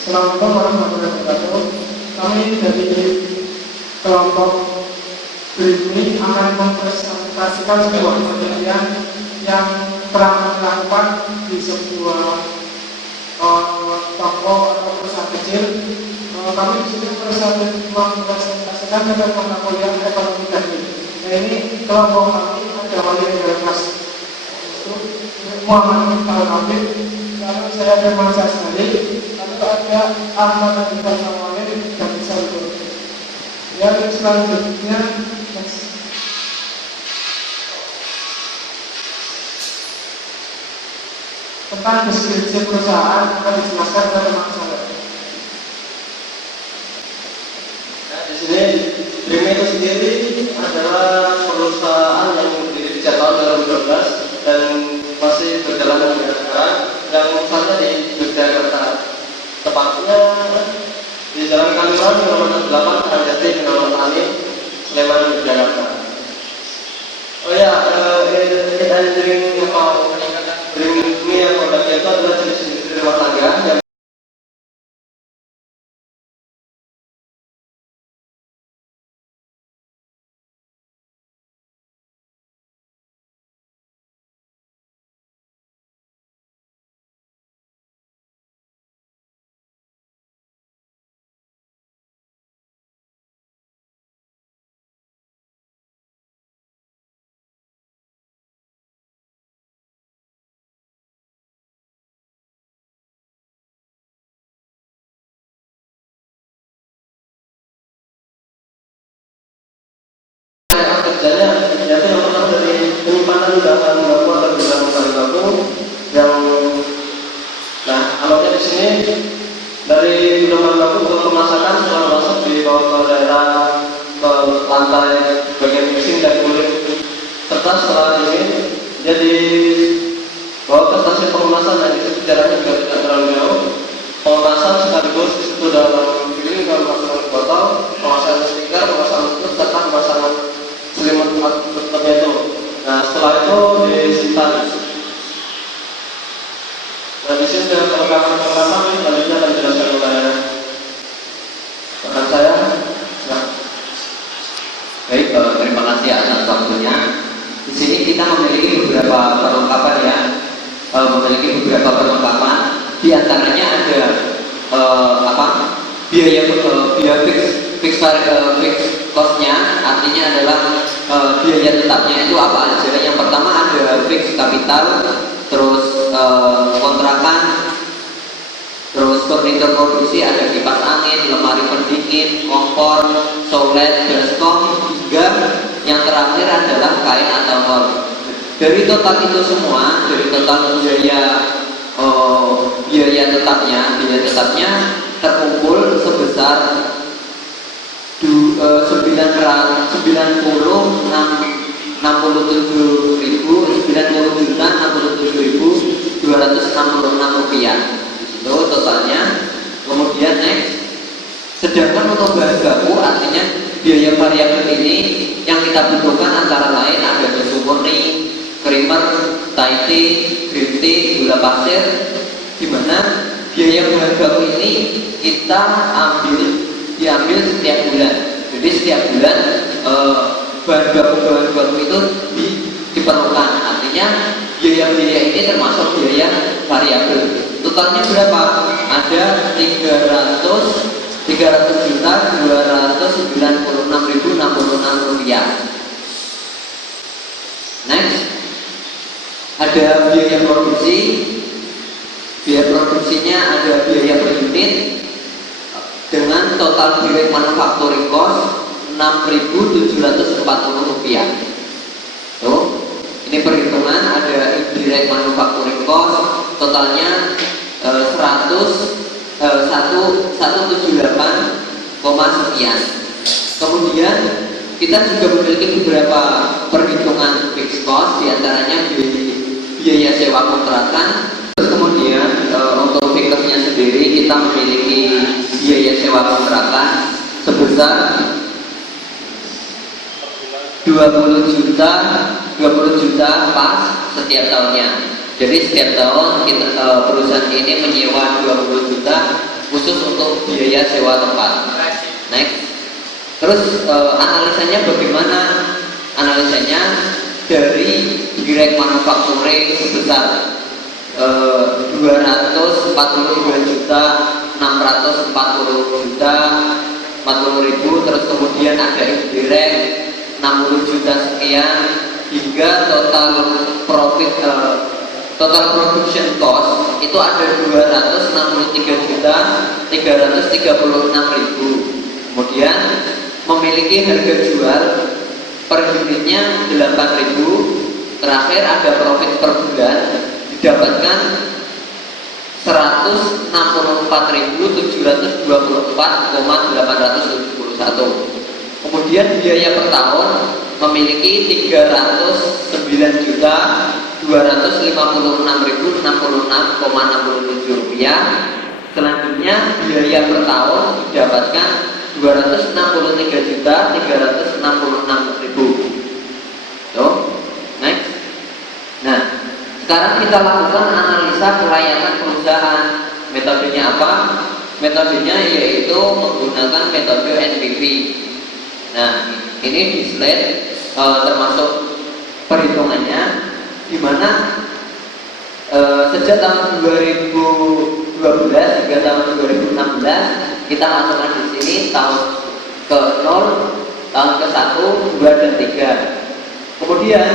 Assalamualaikum warahmatullahi wabarakatuh. Kami dari kelompok ini akan mempresentasikan sebuah penelitian yang pernah dilakukan di sebuah toko atau perusahaan kecil. Kami di sini mempresentasikan tentang mata kuliah ekonomi teknik. Nah, ini kelompok kami ada wali dari kelas Muhammad Al-Habib, lalu saya Firman Sasnali, lalu ada Ahmad Abdul Samuel dan Saldo. Yang selanjutnya tentang deskripsi perusahaan akan dijelaskan oleh teman saya. Nah, di sini Dream itu sendiri adalah perusahaan yang berdiri sejak tahun 2012 dan masih berjalan hingga sekarang, yang pusatnya di Yogyakarta, tepatnya di Jalan Kaliman nomor 8 Karangjati Kenal Tani, Sleman, Yogyakarta. Oh ya, Dream ini yang produknya itu adalah jenis industri rumah tangga yang kerjanya yaitu yang pertama dari penyimpanan bahan baku atau bahan baku yang alatnya di sini dari bahan baku ke pemasakan setelah masuk di bawah ke daerah ke lantai bagian mesin dan kulit serta setelah ini jadi bawa ke stasiun pengemasan dan itu jaraknya juga tidak terlalu jauh. Pengemasan sekaligus itu dalam piring dalam masalah botol, pemasangan stiker, pemasangan tutup serta pemasangan selimut tutupnya itu. Nah, setelah itu disimpan. Nah, di sini dengan perlengkapan ini selanjutnya akan dijelaskan oleh rekan saya. Nah. Baik, terima kasih atas waktunya. Di sini kita memiliki beberapa perlengkapan ya, Di antaranya ada biaya fix cost-nya, artinya adalah biaya tetapnya itu apa aja. Yang pertama ada fix kapital, terus kontrakan, terus furnitur produksi, ada kipas angin, lemari pendingin, kompor, solet, baskom, hingga yang terakhir adalah kain atau tol. Dari total itu semua, dari total biaya tetapnya terkumpul sebesar 90.067.266 rupiah. Itu totalnya. Kemudian next, sedangkan untuk bahan baku artinya biaya variabel ini yang kita butuhkan antara lain ada susu murni, creamer, Thai tea, green tea, gula pasir, di mana biaya bahan baku ini kita diambil setiap bulan. Jadi setiap bulan bahan baku itu diperlukan. Artinya biaya ini termasuk biaya variabel. Totalnya berapa? Ada 300.296.066 rupiah. Next, ada biaya produksi. Biaya produksinya ada biaya per unit dengan total direct manufacturing cost 6.740 rupiah. Tuh, ini perhitungan ada direct manufacturing cost totalnya 178, sekian. Kemudian kita juga memiliki beberapa perhitungan fixed cost, diantaranya biaya sewa kontrakan. Terus kemudian untuk figure-nya sendiri kita memiliki biaya sewa kontrakan sebesar 20 juta pas setiap tahunnya. Jadi setiap tahun perusahaan ini menyewa 20 juta khusus biaya sewa tempat. Next. Terus analisanya bagaimana? Analisanya dari direct manufacturing sebesar 242 juta 640 juta 40.000, terus kemudian ada indirect 60 juta sekian, hingga total profit total production cost itu ada 263 juta 336.000. Kemudian memiliki harga jual per unitnya 8.000. Terakhir ada profit per bulan didapatkan 164.724,871. Kemudian biaya per tahun memiliki 309 juta 256.066,67 rupiah. Selanjutnya biaya per tahun didapatkan 263 juta 366.000. Next. Nah, sekarang kita lakukan analisa kelayakan perusahaan. Metodenya apa? Metodenya yaitu menggunakan metode NPV. Nah, ini di slide termasuk perhitungannya, di mana sejak tahun 2012 hingga tahun 2016 kita masukkan di sini tahun ke 0, tahun ke 1, 2, dan 3. Kemudian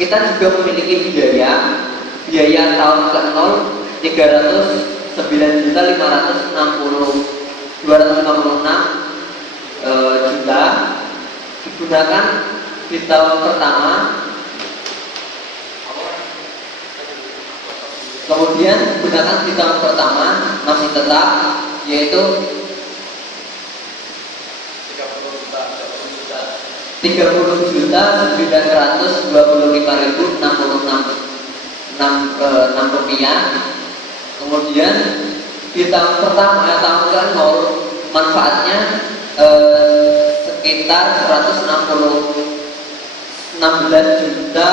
kita juga memiliki biaya tahun ke 0 309.556.256 juta digunakan di tahun pertama. Kemudian digunakan di tahun pertama masih tetap, yaitu 30.925.066 rupiah. Kemudian di tahun pertama tahun ke 0 manfaatnya sekitar 116 juta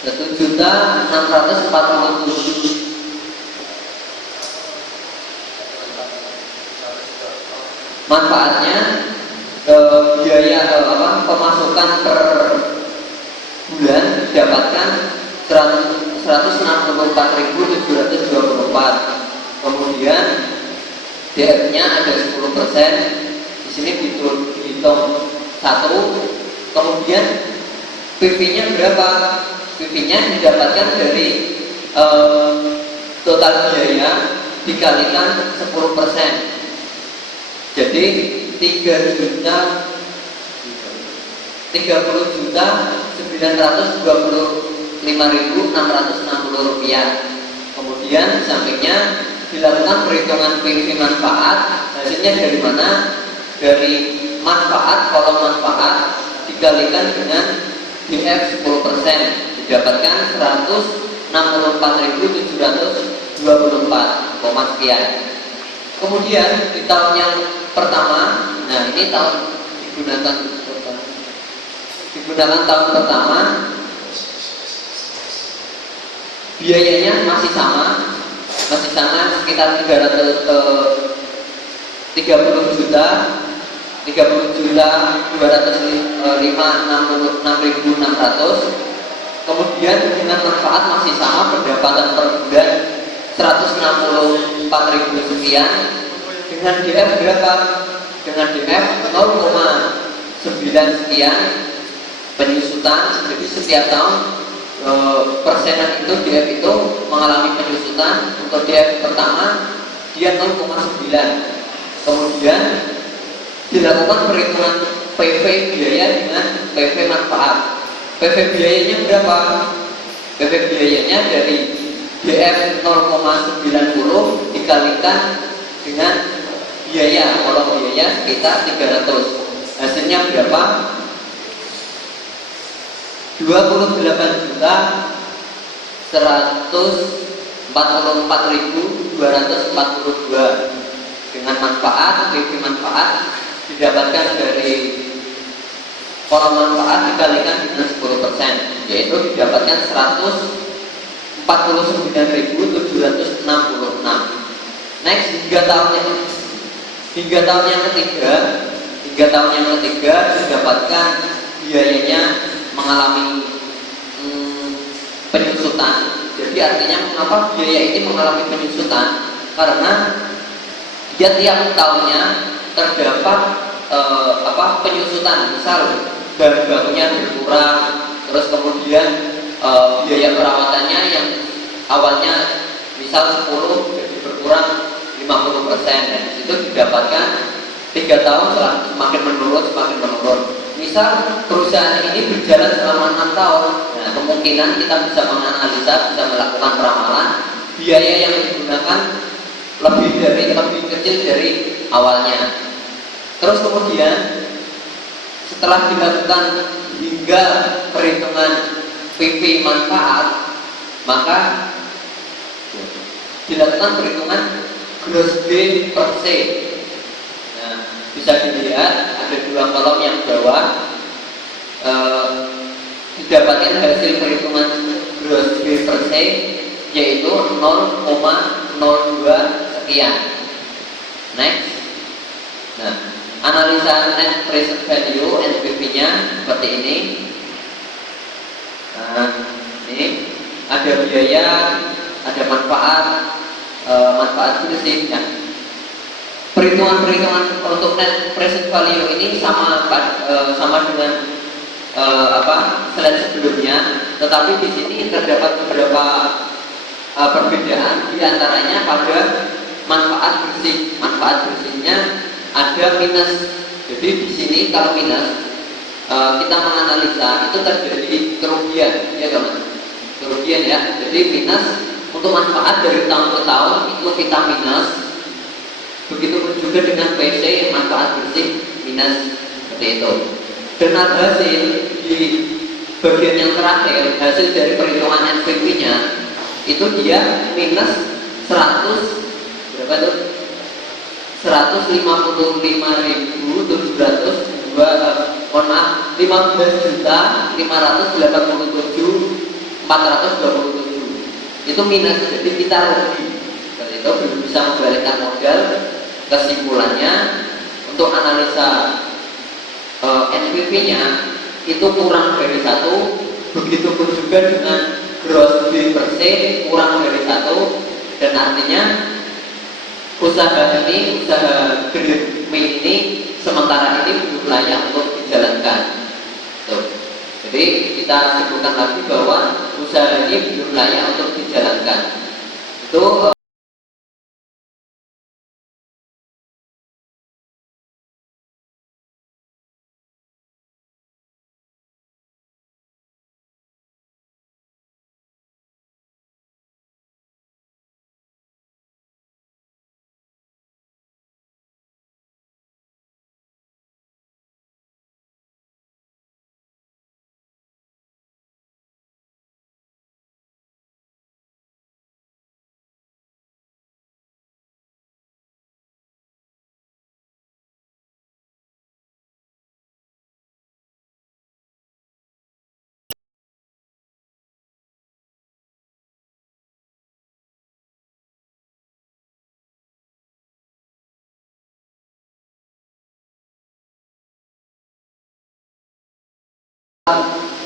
1.647. Manfaatnya biaya pemasukan per bulan didapatkan 164.724. Kemudian DF-nya ada 10%. Di sini dihitung 1. Kemudian PV-nya berapa? PV-nya didapatkan dari total biaya dikalikan 10%. Jadi 30.925.660 rupiah. Kemudian di sampingnya dilakukan perhitungan PV manfaat. Hasilnya dari mana? Dari manfaat, kolom manfaat dikalikan dengan DF 10%, didapatkan 164.724, sekian. Kemudian di tahun yang pertama, nah ini tahun digunakan tahun pertama, biayanya masih sama sekitar 30 juta 256.600. Kemudian dengan manfaat masih sama, pendapatan per bulan 164.000 sekian. Dengan DF berapa? Dengan DF 0,9 sekian penyusutan. Jadi setiap tahun persenan itu DF itu mengalami penyusutan. Untuk DF pertama dia 0,9. Kemudian dilakukan perhitungan PV biaya dengan PV manfaat. PV biayanya berapa? PV biayanya dari DF 0,90 dikalikan dengan biaya, kolom biaya sekitar 300. Hasilnya berapa? 28.144.242 dengan manfaat, PV manfaat didapatkan dari kolom manfaat dikalikan dengan 10%, yaitu didapatkan 149.766. Next, hingga tahun yang ketiga didapatkan biayanya mengalami penyusutan. Jadi artinya mengapa biaya ini mengalami penyusutan? Karena dia tiap tahunnya terdapat penyusutan. Misal bahan bakunya berkurang, terus kemudian biaya perawatannya yang awalnya misal 10 jadi berkurang 50%, dan itu didapatkan 3 tahun setelah semakin menurun. Misal perusahaan ini berjalan selama 6 tahun, nah kemungkinan kita bisa menganalisa, bisa melakukan ramalan biaya yang digunakan lebih kecil dari awalnya. Terus kemudian setelah dilakukan hingga perhitungan PP manfaat, maka dilakukan perhitungan gross B per C. Nah, bisa dilihat ada 2 kolom yang bawah, didapatkan hasil perhitungan gross B per C yaitu 0,02 sekian. Next. Nah, analisa net present value NPV-nya seperti ini. Nah, ini ada biaya, ada manfaat bersih. Nah, perhitungan untuk net present value ini sama dengan slide sebelumnya, tetapi di sini terdapat beberapa perbedaan, diantaranya pada manfaat bersih. Manfaat bersihnya ada minus. Jadi di sini kalau minus, kita menganalisa itu terjadi kerugian, ya teman. Kerugian ya. Jadi minus untuk manfaat dari tahun ke tahun itu kita minus. Begitupun juga dengan PC manfaat bersih minus, seperti itu. Dan hasil di bagian yang terakhir, hasil dari perhitungan NPV-nya itu dia minus 15.587.427 itu minus, jadi kita rugi. Seperti itu, belum bisa membalikkan modal. Kesimpulannya untuk analisa NPV-nya itu kurang dari 1, begitupun juga dengan gross B per C kurang dari 1, dan artinya usaha Green May ini sementara ini belum layak untuk dijalankan. Tuh. Jadi kita sebutkan lagi bahwa usaha ini belum layak untuk dijalankan. Itu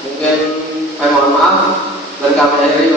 mungkin saya mohon maaf dan kami akhiri.